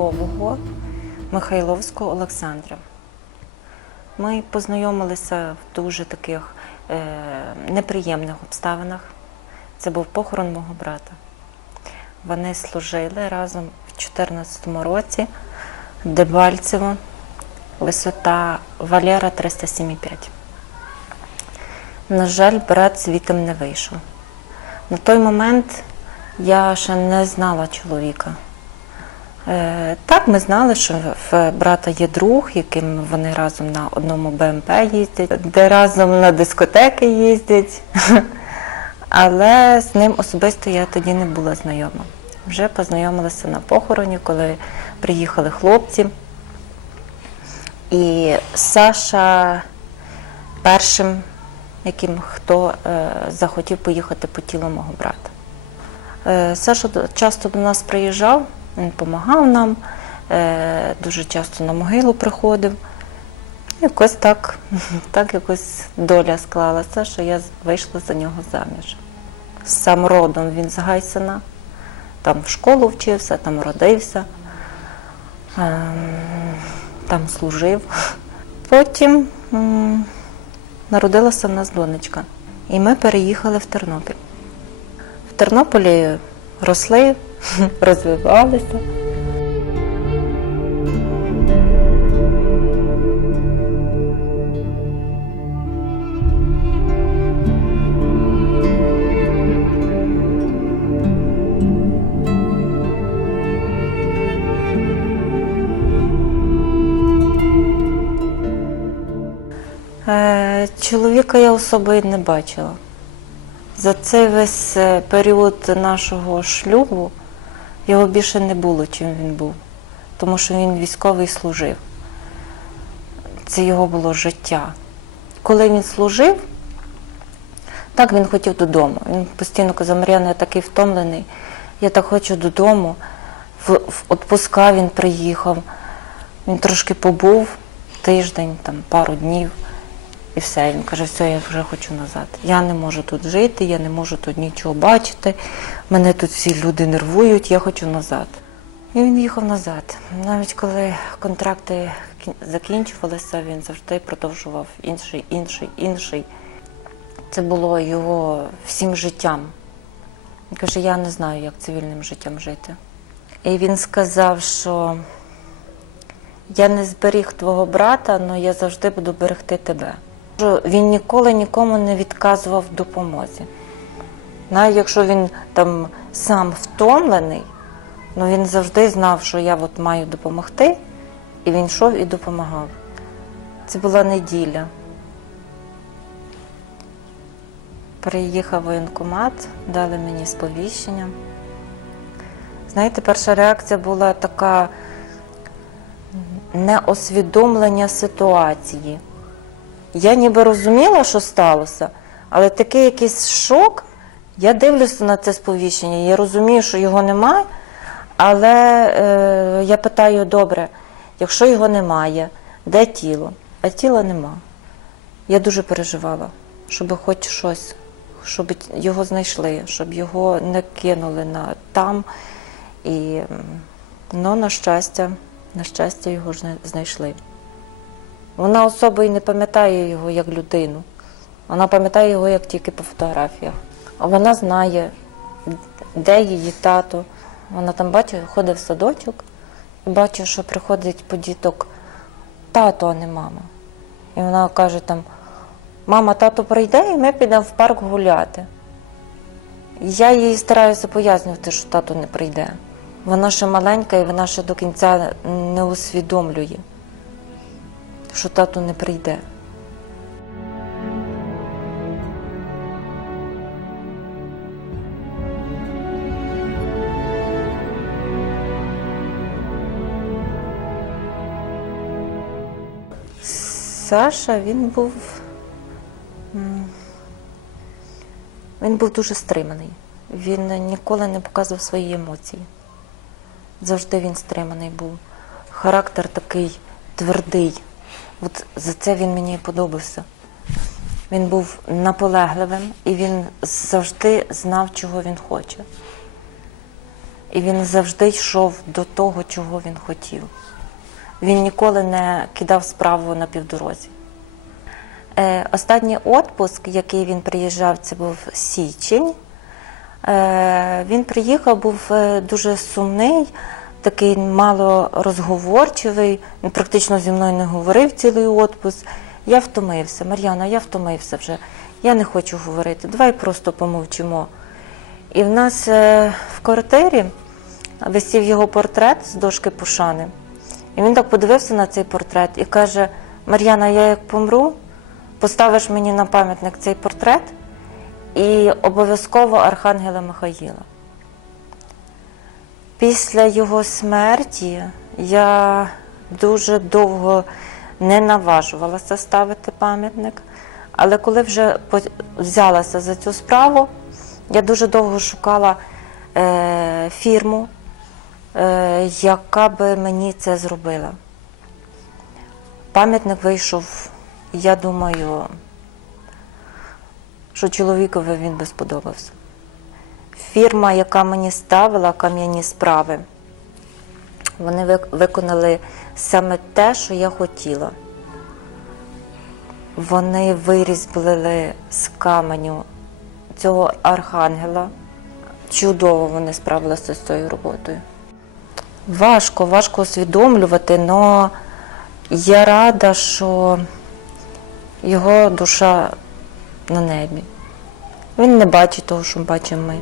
військового Михайловського Олександра. Ми познайомилися в дуже таких е, неприємних обставинах. Це був похорон мого брата. Вони служили разом в 2014 році Дебальцево, висота Валера 307,5. На жаль, брат звітом не вийшов. На той момент я ще не знала чоловіка. Е, Так, ми знали, що в брата є друг, яким вони разом на одному БМП їздять, де разом на дискотеки їздять. Але з ним особисто я тоді не була знайома. Вже познайомилася на похороні, коли приїхали хлопці. І Саша першим, яким хто е, захотів поїхати по тілу мого брата. Е, Саша часто до нас приїжджав, він допомагав нам, е, дуже часто на могилу приходив. Якось так, так якось доля склалася, що я вийшла за нього заміж. Сам родом він з Гайсена, там в школу вчився, там родився, ем, там служив. Потім народилася в нас донечка, і ми переїхали в Тернопіль. В Тернополі росли, розвивалися. Е, Чоловіка я особи не бачила. За цей весь е, період нашого шлюбу його більше не було, чим він був, тому що він військовий служив. Це його було життя. Коли він служив, так він хотів додому. Він постійно казав, Мар'яна, я такий втомлений, я так хочу додому. В, в отпуска він приїхав, він трошки побув тиждень, там, пару днів. І все, він каже, все, я вже хочу назад. Я не можу тут жити, я не можу тут нічого бачити. Мене тут всі люди нервують, я хочу назад. І він їхав назад. Навіть коли контракти закінчувалися, він завжди продовжував інший, інший, інший. Це було його всім життям. Він каже, я не знаю, як цивільним життям жити. І він сказав, що я не зберіг твого брата, але я завжди буду берегти тебе. Він ніколи нікому не відказував допомозі. Навіть якщо він там сам втомлений, ну він завжди знав, що я от маю допомогти, і він йшов і допомагав. Це була неділя. Приїхав воєнкомат, дали мені сповіщення. Знаєте, перша реакція була така неосвідомлення ситуації. Я ніби розуміла, що сталося, але такий якийсь шок. Я дивлюся на це сповіщення, я розумію, що його немає, але е, я питаю, добре, якщо його немає, де тіло? А тіла нема. Я дуже переживала, щоб хоч щось, щоб його знайшли, щоб його не кинули на там. І ну, на щастя, на щастя, його ж не знайшли. Вона особо і не пам'ятає його як людину. Вона пам'ятає його як тільки по фотографіях. Вона знає, де її тато. Вона там бачить, ходить в садочок і бачить, що приходить по діток тато, а не мама. І вона каже там: мама, тато прийде, і ми підемо в парк гуляти. Я їй стараюся пояснювати, що тато не прийде. Вона ще маленька і вона ще до кінця не усвідомлює, що тато не прийде. Саша, він був. Він був дуже стриманий. Він ніколи не показував свої емоції. Завжди він стриманий був. Характер такий твердий. От за це він мені подобався. Він був наполегливим і він завжди знав, чого він хоче. І він завжди йшов до того, чого він хотів. Він ніколи не кидав справу на півдорозі. Е, останній отпуск, який він приїжджав, це був січень. Е, він приїхав, був е, дуже сумний, такий мало розговорчивий, практично зі мною не говорив цілий отпуск. Я втомився, Мар'яна, я втомився вже. Я не хочу говорити. Давай просто помовчимо. І в нас е, в квартирі висів його портрет з дошки Пушани. І він так подивився на цей портрет і каже: Мар'яна, я як помру, поставиш мені на пам'ятник цей портрет і обов'язково Архангела Михаїла. Після його смерті я дуже довго не наважувалася ставити пам'ятник, але коли вже взялася за цю справу, я дуже довго шукала е, фірму, е, яка би мені це зробила. Пам'ятник вийшов, я думаю, що чоловікові він би сподобався. Фірма, яка мені ставила кам'яні справи, вони виконали саме те, що я хотіла. Вони вирізблили з каменю цього архангела. Чудово вони справилися з цією роботою. Важко, важко усвідомлювати, але я рада, що його душа на небі. Він не бачить того, що бачимо ми.